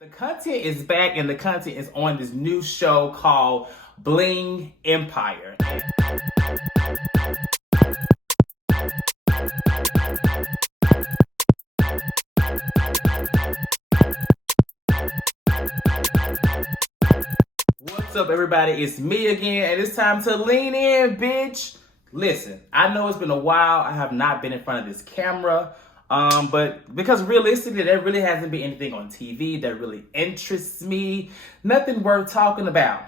The content is back and the content is on this new show called Bling Empire. What's up, everybody? It's me again, and it's time to lean in, bitch. Listen, I know it's been a while. I have not been in front of this camera. But because realistically, there really hasn't been anything on TV that really interests me. Nothing worth talking about.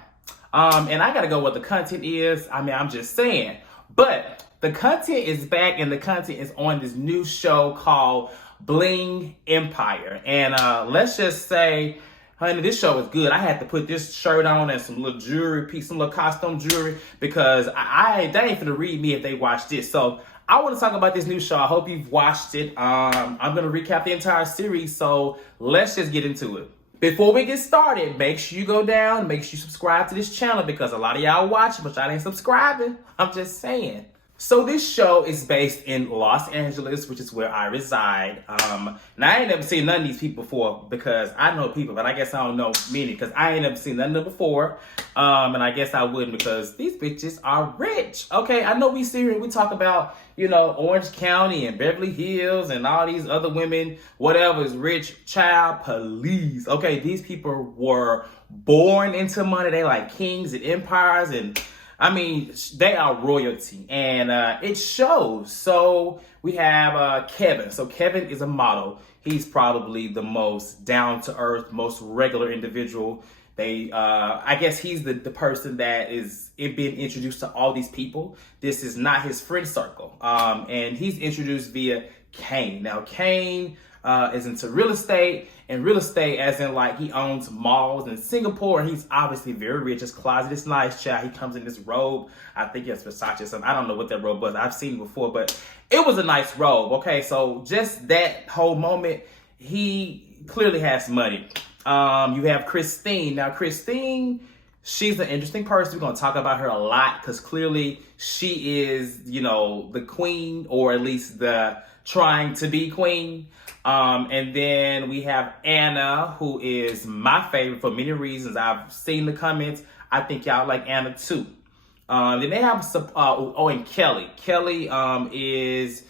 And I gotta go what the content is. I'm just saying. But the content is back and the content is on this new show called Bling Empire. And let's just say, honey, this show is good. I had to put this shirt on and some little jewelry piece, some little costume jewelry, because they ain't finna read me if they watch this. So I want to talk about this new show. I hope you've watched it. I'm going to recap the entire series, so let's just get into it. Before we get started, make sure you go down, make sure you subscribe to this channel, because a lot of y'all watching, but y'all ain't subscribing. I'm just saying. So this show is based in Los Angeles, which is where I reside. Now I ain't never seen none of these people before, because I know people, but I guess I don't know many, because I ain't never seen none of them before. And I guess I wouldn't, because these bitches are rich. Okay, I know we sit here and we talk about, Orange County and Beverly Hills and all these other women, whatever is rich. Child, please. Okay, these people were born into money. They like kings and empires, and they are royalty, and it shows. So we have Kevin. So Kevin is a model. He's probably the most down-to-earth, most regular individual. I guess he's the person that is being introduced to all these people. This is not his friend circle. And he's introduced via Kane. Now, Kane is into real estate, and real estate as in like he owns malls in Singapore, and he's obviously very rich. His closet is nice, child. He comes in this robe. I think it's Versace or something. I don't know what that robe was. I've seen it before, but it was a nice robe. Okay, so just that whole moment, he clearly has money. You have Christine. Now, Christine, she's an interesting person. We're going to talk about her a lot, because clearly she is, the queen, or at least the trying to be queen. And then we have Anna, who is my favorite for many reasons. I've seen the comments. I think y'all like Anna too. Then they have and Kelly. Kelly is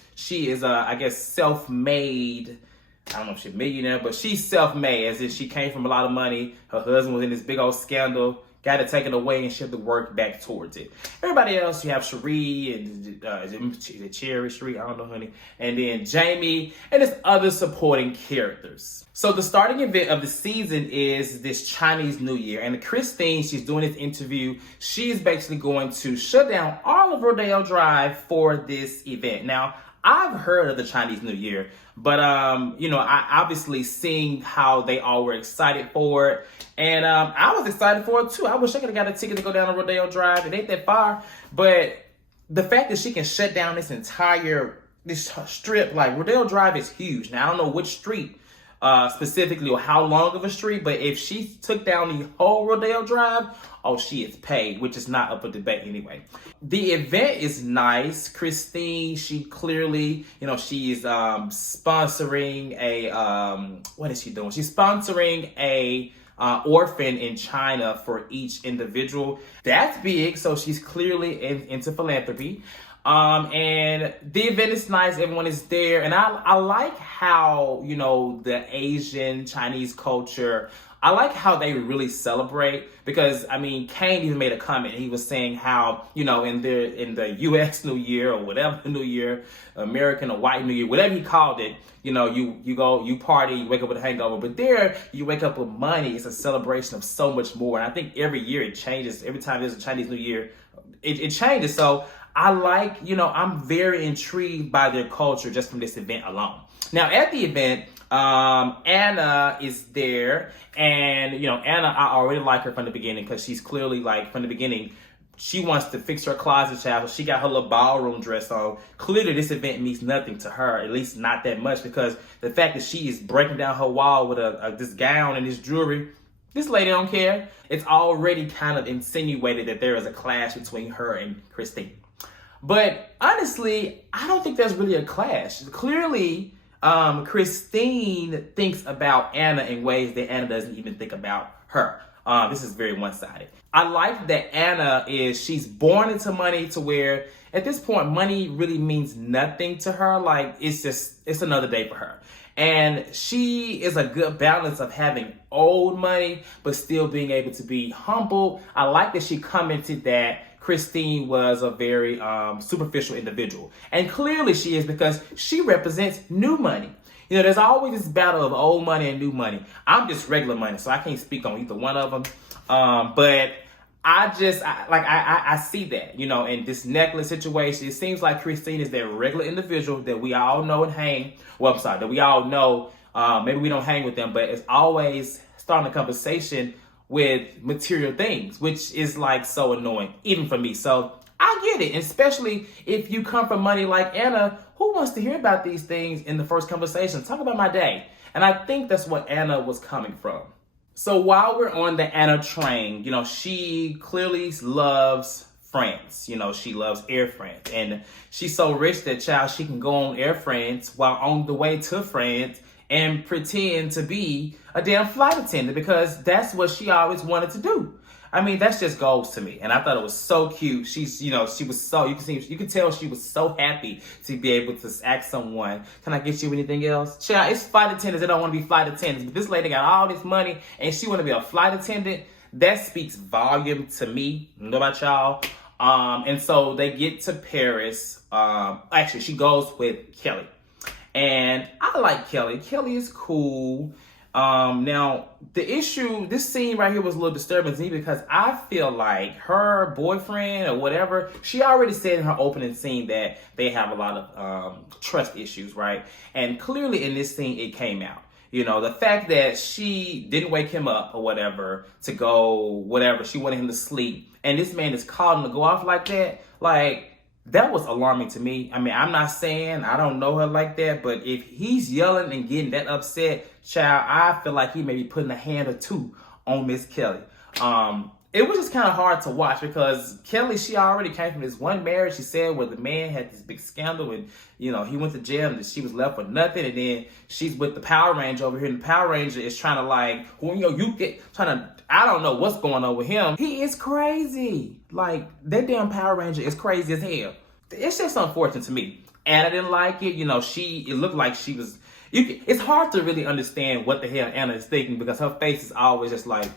I guess self-made. I don't know if she's a millionaire, but she's self-made, as if she came from a lot of money. Her husband was in this big old scandal, got it taken away, and she had to work back towards it. Everybody else, you have Cherie, and Cherie, I don't know, honey. And then Jamie, and there's other supporting characters. So the starting event of the season is this Chinese New Year. And Christine, she's doing this interview. She's basically going to shut down all of Rodeo Drive for this event. Now, I've heard of the Chinese New Year, but, I obviously seen how they all were excited for it. And I was excited for it too. I wish I could have got a ticket to go down to Rodeo Drive. It ain't that far. But the fact that she can shut down this strip, like Rodeo Drive is huge. Now, I don't know which street specifically or how long of a street, but if she took down the whole Rodeo Drive, she is paid, which is not up for debate anyway. The event is nice. Christine, she clearly, she is sponsoring what is she doing? She's sponsoring a orphan in China for each individual. That's big, so she's clearly into philanthropy. And the event is nice. Everyone is there. And I like how, the Asian Chinese culture, I like how they really celebrate, because Kane even made a comment. He was saying how, in the US New Year, or whatever New Year, American or white New Year, whatever he called it, you go, you party, you wake up with a hangover. But there, you wake up with money. It's a celebration of so much more. And I think every year it changes. Every time there's a Chinese New Year, it changes. So I like, I'm very intrigued by their culture just from this event alone. Now, at the event, Anna is there, and, Anna, I already like her from the beginning, because she's clearly, like, from the beginning, she wants to fix her closet, child. So she got her little ballroom dress on. Clearly, this event means nothing to her, at least not that much, because the fact that she is breaking down her wall with this gown and this jewelry, this lady don't care. It's already kind of insinuated that there is a clash between her and Christine. But honestly, I don't think there's really a clash. Clearly, Christine thinks about Anna in ways that Anna doesn't even think about her. This is very one-sided. I like that she's born into money to where at this point, money really means nothing to her. Like, it's another day for her. And she is a good balance of having old money, but still being able to be humble. I like that she commented that Christine was a very superficial individual. And clearly she is, because she represents new money. You know, there's always this battle of old money and new money. I'm just regular money, so I can't speak on either one of them. But I see that, you know, in this necklace situation. It seems like Christine is that regular individual that we all know and hang. Well, I'm sorry, that we all know. Maybe we don't hang with them, but it's always starting a conversation with material things, which is like so annoying, even for me. So I get it, especially if you come from money like Anna. Who wants to hear about these things in the first conversation? Talk about my day. And I think that's what Anna was coming from. So while we're on the Anna train, you know, she clearly loves France. You know, she loves Air France. And she's so rich that, child, she can go on Air France while on the way to France and pretend to be a damn flight attendant, because that's what she always wanted to do. I mean, that's just goals to me. And I thought it was so cute. She's, you know, she was so, you can tell she was so happy to be able to ask someone, can I get you anything else? Child, it's flight attendants that don't want to be flight attendants. But this lady got all this money and she want to be a flight attendant. That speaks volume to me. I don't know about y'all. And so they get to Paris. Actually, she goes with Kelly. And I like Kelly. Kelly is cool. Now, this scene right here was a little disturbing to me, because I feel like her boyfriend or whatever, she already said in her opening scene that they have a lot of trust issues, right? And clearly in this scene, it came out. You know, the fact that she didn't wake him up or whatever to go, whatever, she wanted him to sleep, and this man is calling to go off like that, like, that was alarming to me. I mean, I'm not saying I don't know her like that, but if he's yelling and getting that upset, child, I feel like he may be putting a hand or two on Miss Kelly. It was just kind of hard to watch, because Kelly, she already came from this one marriage, she said, where the man had this big scandal and, you know, he went to jail and she was left with nothing. And then she's with the Power Ranger over here, and the Power Ranger is trying to like, I don't know what's going on with him. He is crazy. Like, that damn Power Ranger is crazy as hell. It's just unfortunate to me. Anna didn't like it. You know, it looked like she was, it's hard to really understand what the hell Anna is thinking, because her face is always just like,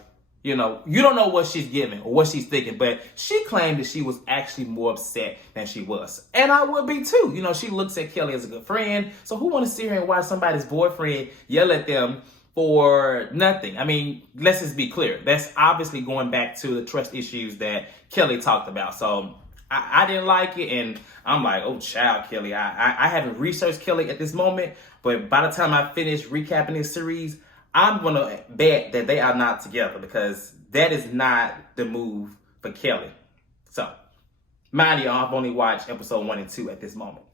you know, you don't know what she's giving or what she's thinking, but she claimed that she was actually more upset than she was. And I would be too. You know, she looks at Kelly as a good friend. So who wants to sit here and watch somebody's boyfriend yell at them for nothing? I mean, let's just be clear. That's obviously going back to the trust issues that Kelly talked about. So I didn't like it, and I'm like, oh, child, Kelly. I haven't researched Kelly at this moment, but by the time I finish recapping this series, I'm going to bet that they are not together, because that is not the move for Kelly. So, mind you, I've only watched episode 1 and 2 at this moment.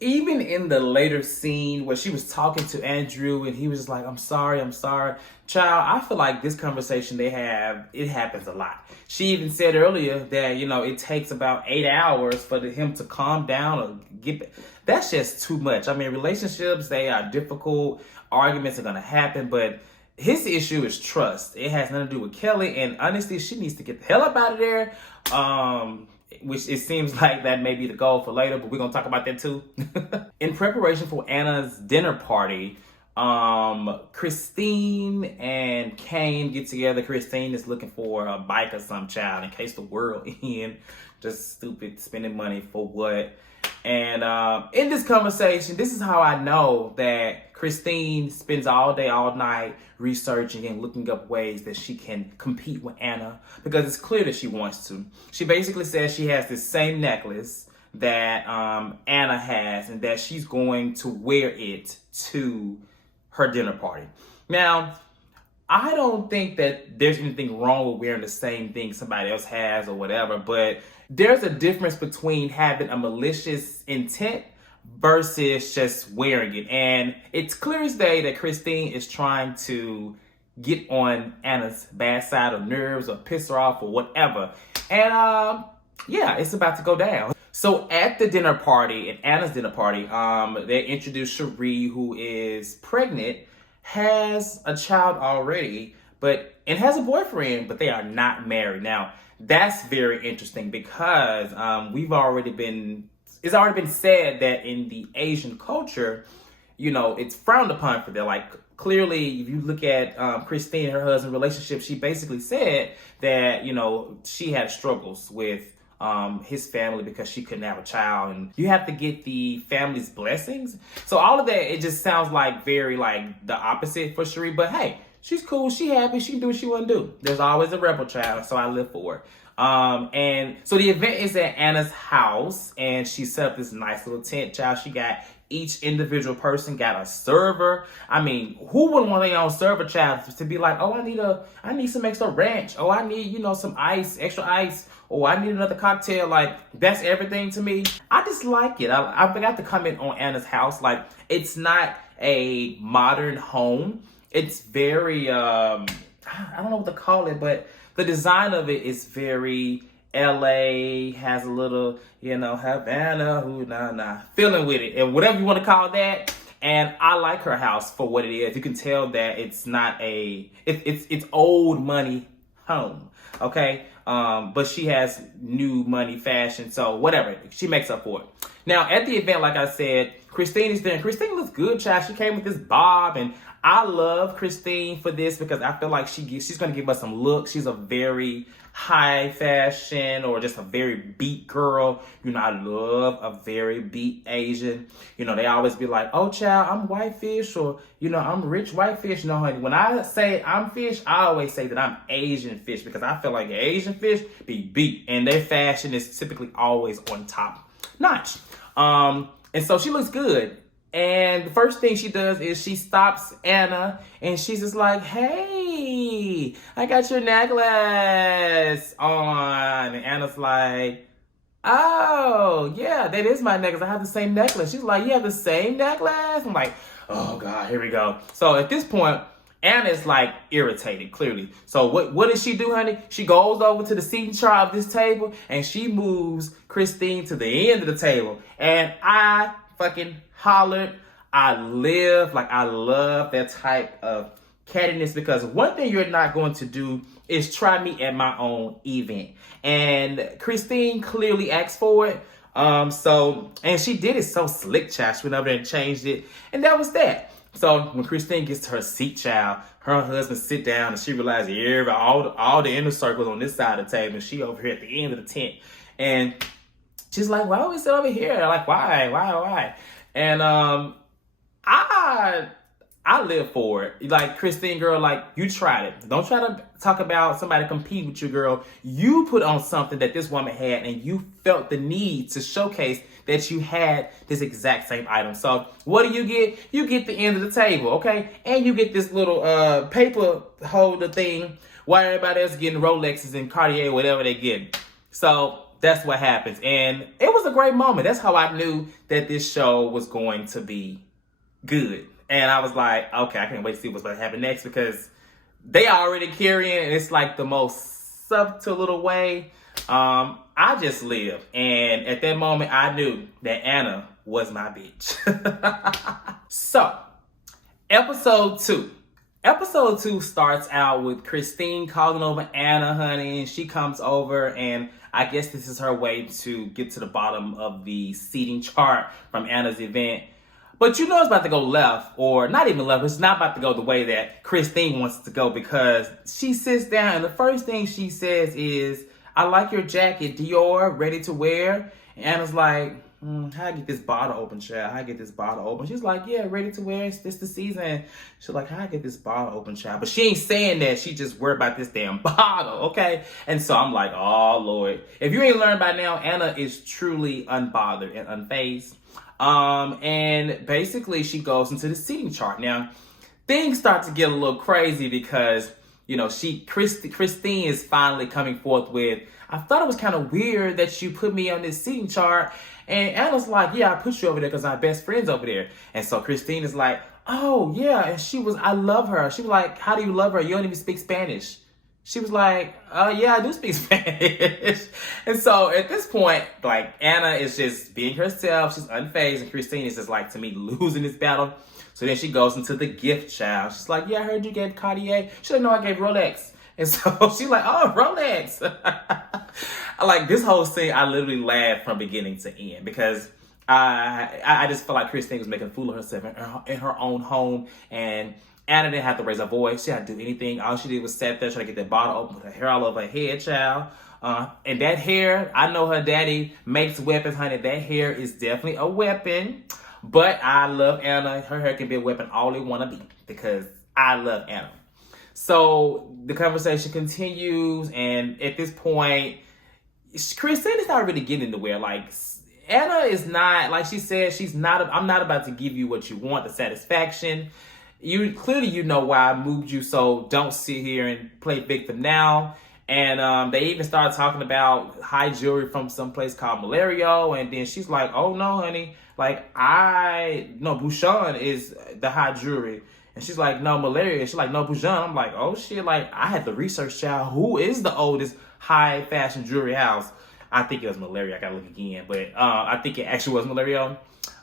Even in the later scene where she was talking to Andrew and he was just like, I'm sorry. Child, I feel like this conversation they have, it happens a lot. She even said earlier that, you know, it takes about 8 hours for him to calm down or get. That's just too much. I mean, relationships, they are difficult. Arguments are going to happen, but his issue is trust. It has nothing to do with Kelly, and honestly, she needs to get the hell up out of there. Which it seems like that may be the goal for later, but we're going to talk about that too. In preparation for Anna's dinner party, Christine and Kane get together. Christine is looking for a bike or some, child, in case the world ends. Just stupid, spending money for what? And in this conversation, this is how I know that Christine spends all day, all night researching and looking up ways that she can compete with Anna, because it's clear that she wants to. She basically says she has this same necklace that Anna has, and that she's going to wear it to her dinner party. Now, I don't think that there's anything wrong with wearing the same thing somebody else has or whatever, but there's a difference between having a malicious intent versus just wearing it. And it's clear as day that Christine is trying to get on Anna's bad side of nerves or piss her off or whatever. And yeah, it's about to go down. So at the dinner party, at Anna's dinner party, they introduced Cherie, who is pregnant, has a child already, and has a boyfriend, but they are not married. Now, that's very interesting because it's already been said that in the Asian culture, it's frowned upon for that. Like, clearly, if you look at Christine and her husband's relationship, she basically said that, she had struggles with his family because she couldn't have a child, and you have to get the family's blessings. So all of that, it just sounds like very like the opposite for Cherie. But hey, she's cool, she happy, she can do what she want to do. There's always a rebel child, so I live for her. And so the event is at Anna's house, and she set up this nice little tent, child. She got each individual person got a server. I mean, who wouldn't want their own server, child, to be like, oh, I need some extra ranch. Oh, I need, some ice, extra ice. Oh, I need another cocktail. Like, that's everything to me. I just like it. I forgot to comment on Anna's house. Like, it's not a modern home. It's very, I don't know what to call it, but the design of it is very LA, has a little, Havana, feeling with it, and whatever you want to call that. And I like her house for what it is. You can tell that it's not it's old money home, okay? But she has new money fashion, so whatever, she makes up for it. Now, at the event, like I said, Christine is there, and Christine looks good, child. She came with this bob, and I love Christine for this because I feel like she's going to give us some looks. She's a very high fashion, or just a very beat girl. I love a very beat Asian. They always be like, oh, child, I'm white fish, or, I'm rich white fish. No, honey, when I say I'm fish, I always say that I'm Asian fish, because I feel like Asian fish be beat, and their fashion is typically always on top notch. And so she looks good. And the first thing she does is she stops Anna, and she's just like, hey, I got your necklace on. And Anna's like, oh, yeah, that is my necklace. I have the same necklace. She's like, you have the same necklace? I'm like, oh, God, here we go. So at this point, Anna is like irritated, clearly. So what does she do, honey? She goes over to the seating chart of this table, and she moves Christine to the end of the table. And I fucking hollered. I love that type of cattiness, because one thing you're not going to do is try me at my own event. And Christine clearly asked for it. And she did it so slick, child. She went over there and changed it. And that was that. So when Christine gets to her seat, child, her and her husband sit down, and she realizes all the inner circles on this side of the table, and she over here at the end of the tent. And she's like, why don't we sit over here? Like, why? And I live for it. Like, Christine, girl, like, you tried it. Don't try to talk about somebody compete with you, girl. You put on something that this woman had, and you felt the need to showcase that you had this exact same item. So what do you get? You get the end of the table, okay? And you get this little paper holder thing while everybody else getting Rolexes and Cartier, whatever they get. So that's what happens. And it was a great moment. That's how I knew that this show was going to be good. And I was like, okay, I can't wait to see what's going to happen next, because they already carrying, and it's like the most subtle little way. I just live. And at that moment, I knew that Anna was my bitch. So, episode 2. Episode 2 starts out with Christine calling over Anna, honey, and she comes over, and I guess this is her way to get to the bottom of the seating chart from Anna's event. But it's about to go left, or not even left. It's not about to go the way that Christine wants it to go, because she sits down, and the first thing she says is, I like your jacket, Dior, ready to wear. And Anna's like, how I get this bottle open, child? How I get this bottle open? She's like, yeah, ready to wear. It's the season. She's like, how I get this bottle open, child? But she ain't saying that. She just worried about this damn bottle, okay? And so I'm like, oh, Lord. If you ain't learned by now, Anna is truly unbothered and unfazed. And basically she goes into the seating chart. Now, things start to get a little crazy because, Christine is finally coming forth with, I thought it was kind of weird that you put me on this seating chart. And Anna's like, yeah, I put you over there because our best friend's over there. And so Christine is like, oh, yeah. And I love her. She was like, how do you love her? You don't even speak Spanish. She was like, yeah, I do speak Spanish. And so at this point, like, Anna is just being herself. She's unfazed. And Christine is just like, to me, losing this battle. So then she goes into the gift child. She's like, yeah, I heard you gave Cartier. She's like, no, I gave Rolex. And so she's like, oh, Rolex. Like, this whole scene, I literally laughed from beginning to end because I just felt like Christine was making a fool of herself in her own home. And Anna didn't have to raise her voice. She didn't do anything. All she did was sat there trying to get that bottle open with her hair all over her head, child. And that hair, I know her daddy makes weapons, honey. That hair is definitely a weapon. But I love Anna. Her hair can be a weapon all it want to be because I love Anna. So the conversation continues. And at this point, Christine is not really getting anywhere. Like, Anna is not, like she said, I'm not about to give you what you want, the satisfaction. You know why I moved you, so don't sit here and play victim now. And they even started talking about high jewelry from some place called Malario. And then she's like, oh no, honey, like Bouchon is the high jewelry. And she's like, no, Malaria. She's like, no, Bouchon. I'm like, oh shit, like I had to research, child, who is the oldest high fashion jewelry house? I think it was Malaria. I gotta look again, but I think it actually was Malario.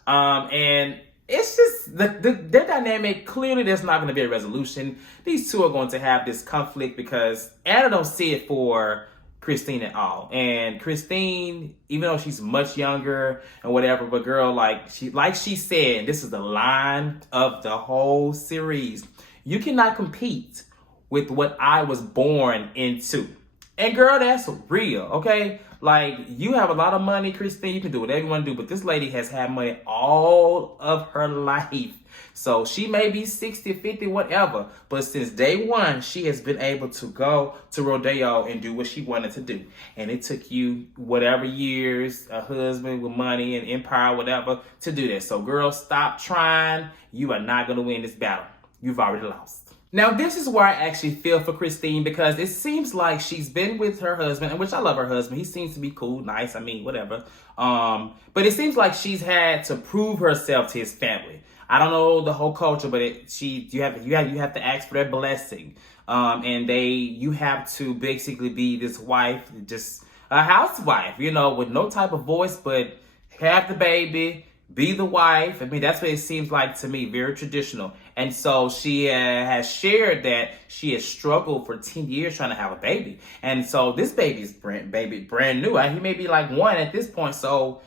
And it's just their dynamic. Clearly, there's not going to be a resolution. These two are going to have this conflict because Anna don't see it for Christine at all. And Christine, even though she's much younger and whatever, but girl, like she said, this is the line of the whole series. You cannot compete with what I was born into. And girl, that's real, okay? Like, you have a lot of money, Christine. You can do whatever you want to do. But this lady has had money all of her life. So she may be 60, 50, whatever. But since day one, she has been able to go to Rodeo and do what she wanted to do. And it took you whatever years, a husband with money and empire, whatever, to do that. So girl, stop trying. You are not going to win this battle. You've already lost. Now, this is where I actually feel for Christine because it seems like she's been with her husband, and which I love her husband. He seems to be cool, nice, I mean, whatever. But it seems like she's had to prove herself to his family. I don't know the whole culture, but you have to ask for their blessing. And you have to basically be this wife, just a housewife, with no type of voice, but have the baby, be the wife. I mean, that's what it seems like to me, very traditional. And so she has shared that she has struggled for 10 years trying to have a baby. And so this baby's brand new. He may be like 1 at this point. So,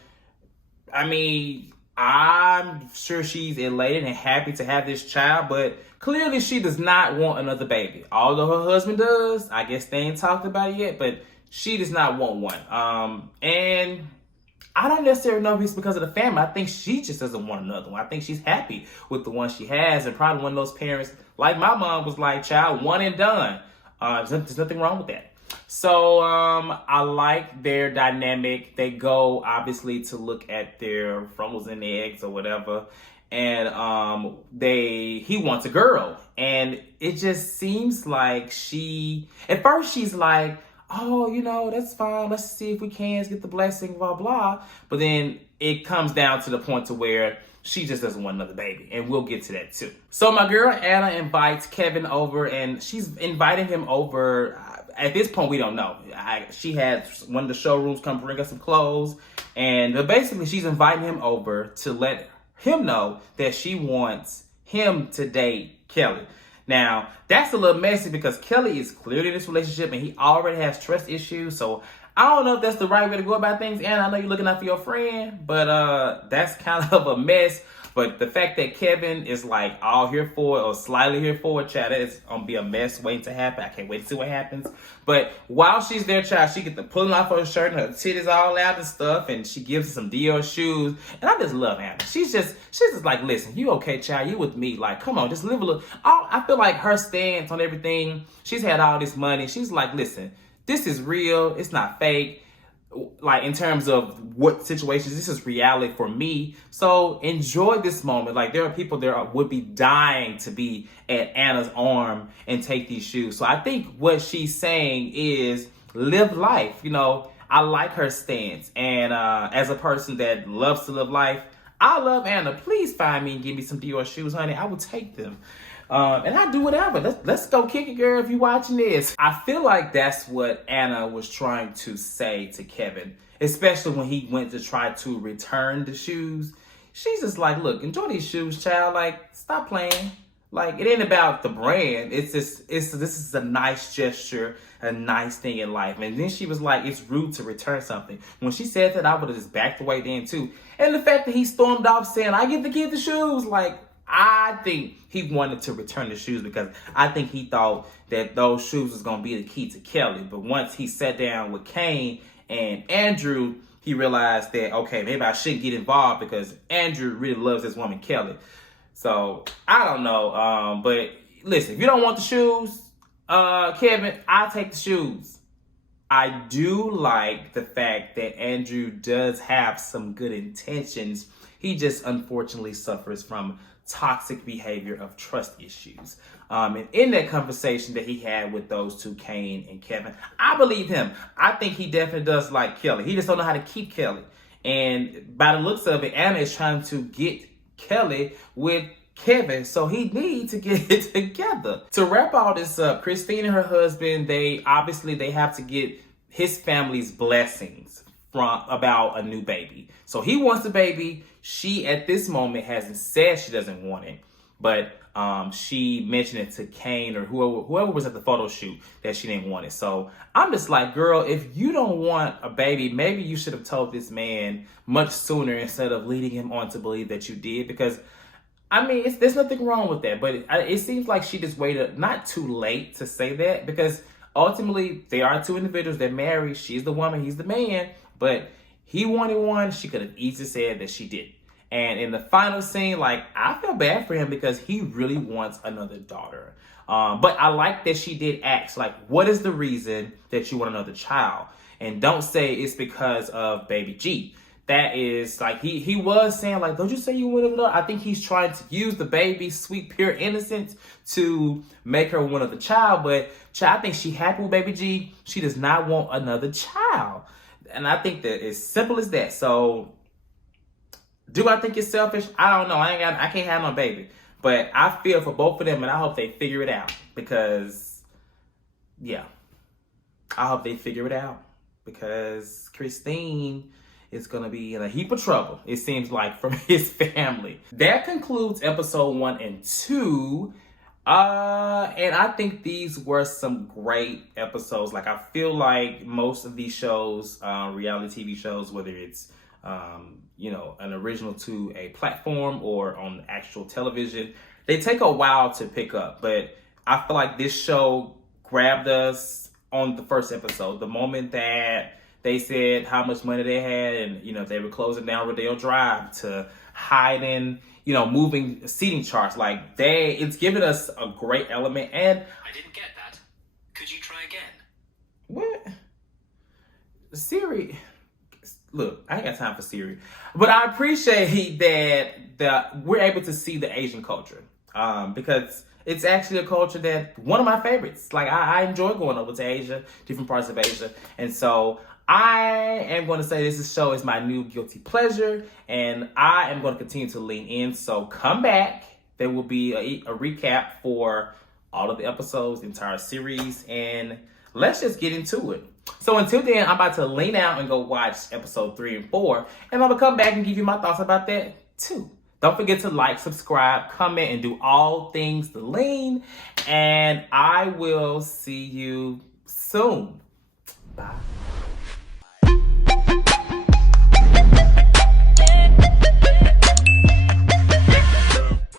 I mean, I'm sure she's elated and happy to have this child, but clearly she does not want another baby. Although her husband does. I guess they ain't talked about it yet, but she does not want one. And I don't necessarily know if it's because of the family. I think she just doesn't want another one. I think she's happy with the one she has, and probably one of those parents, like my mom was like, child, one and done. There's nothing wrong with that. So I like their dynamic. They go, obviously, to look at their frozen eggs or whatever, and he wants a girl. And it just seems like at first she's like, oh, that's fine. Let's see if we can get the blessing, blah, blah. But then it comes down to the point to where she just doesn't want another baby. And we'll get to that too. So my girl Anna invites Kevin over, and she's inviting him over. At this point, we don't know. She had one of the showrooms come bring us some clothes. And basically, she's inviting him over to let him know that she wants him to date Kelly. Now, that's a little messy because Kelly is clearly in this relationship and he already has trust issues. So I don't know if that's the right way to go about things. Anna, I know you're looking out for your friend, but that's kind of a mess. But the fact that Kevin is like all here for it or slightly here for it, child, it's going to be a mess waiting to happen. I can't wait to see what happens. But while she's there, child, she gets to pulling off her shirt and her titties all out and stuff. And she gives her some Dior shoes. And I just love Anna. She's just like, listen, you okay, child? You with me? Like, come on, just live a little. I feel like her stance on everything, she's had all this money. She's like, listen, this is real. It's not fake. Like, in terms of what situations, this is reality for me. So enjoy this moment. Like, there are people there would be dying to be at Anna's arm and take these shoes. So I think what she's saying is live life. I like her stance. And as a person that loves to live life, I love Anna. Please find me and give me some Dior shoes, honey. I will take them. And I do whatever. Let's go kick it, girl, if you watching this. I feel like that's what Anna was trying to say to Kevin, especially when he went to try to return the shoes. She's just like, look, enjoy these shoes, child. Like, stop playing. Like, it ain't about the brand. This is a nice gesture, a nice thing in life. And then she was like, it's rude to return something. When she said that, I would have just backed away then too. And the fact that he stormed off saying, I get to keep the shoes, like, I think he wanted to return the shoes because I think he thought that those shoes was going to be the key to Kelly. But once he sat down with Kane and Andrew, he realized that, okay, maybe I shouldn't get involved because Andrew really loves this woman, Kelly. So, I don't know. But listen, if you don't want the shoes, Kevin, I'll take the shoes. I do like the fact that Andrew does have some good intentions. He just unfortunately suffers from toxic behavior of trust issues. And in that conversation that he had with those two, Kane and Kevin, I believe him. I think he definitely does like Kelly. He just don't know how to keep Kelly. And by the looks of it, Anna is trying to get Kelly with Kevin, so he needs to get it together. To wrap all this up, Christine and her husband, they have to get his family's blessings about a new baby. So he wants a baby. She at this moment hasn't said she doesn't want it, but she mentioned it to Kane or whoever was at the photo shoot that she didn't want it. So I'm just like, girl, if you don't want a baby, maybe you should have told this man much sooner instead of leading him on to believe that you did. Because I mean, there's nothing wrong with that, but it seems like she just waited not too late to say that, because ultimately they are two individuals that marry. She's the woman, he's the man, but he wanted one. She could have easily said that she did. And in the final scene, like, I feel bad for him because he really wants another daughter. But I like that she did ask, like, what is the reason that you want another child? And don't say it's because of baby G. That is, like, he was saying, like, don't you say you want another? I think he's trying to use the baby's sweet, pure innocence to make her want another child. But I think she happy with baby G. She does not want another child. And I think that it's simple as that. So, do I think it's selfish? I don't know. I can't have no baby. But I feel for both of them, and I hope they figure it out. Because, yeah. I hope they figure it out. Because Christine is going to be in a heap of trouble, it seems like, from his family. That concludes episode 1 and 2. And I think these were some great episodes. Like, I feel like most of these shows, reality TV shows, whether it's an original to a platform or on actual television, they take a while to pick up. But I feel like this show grabbed us on the first episode. The moment that they said how much money they had and, they were closing down Rodeo Drive to hiding, moving seating charts. Like, it's given us a great element. And I didn't get that. Could you try again? What? Siri. Look, I ain't got time for Siri. But I appreciate that we're able to see the Asian culture. Because it's actually a culture that one of my favorites. Like, I enjoy going over to Asia, different parts of Asia. And so I am going to say this show is my new guilty pleasure. And I am going to continue to lean in. So come back. There will be a recap for all of the episodes, the entire series. And let's just get into it. So until then, I'm about to lean out and go watch episode 3 and 4. And I'm going to come back and give you my thoughts about that too. Don't forget to like, subscribe, comment, and do all things to lean. And I will see you soon. Bye.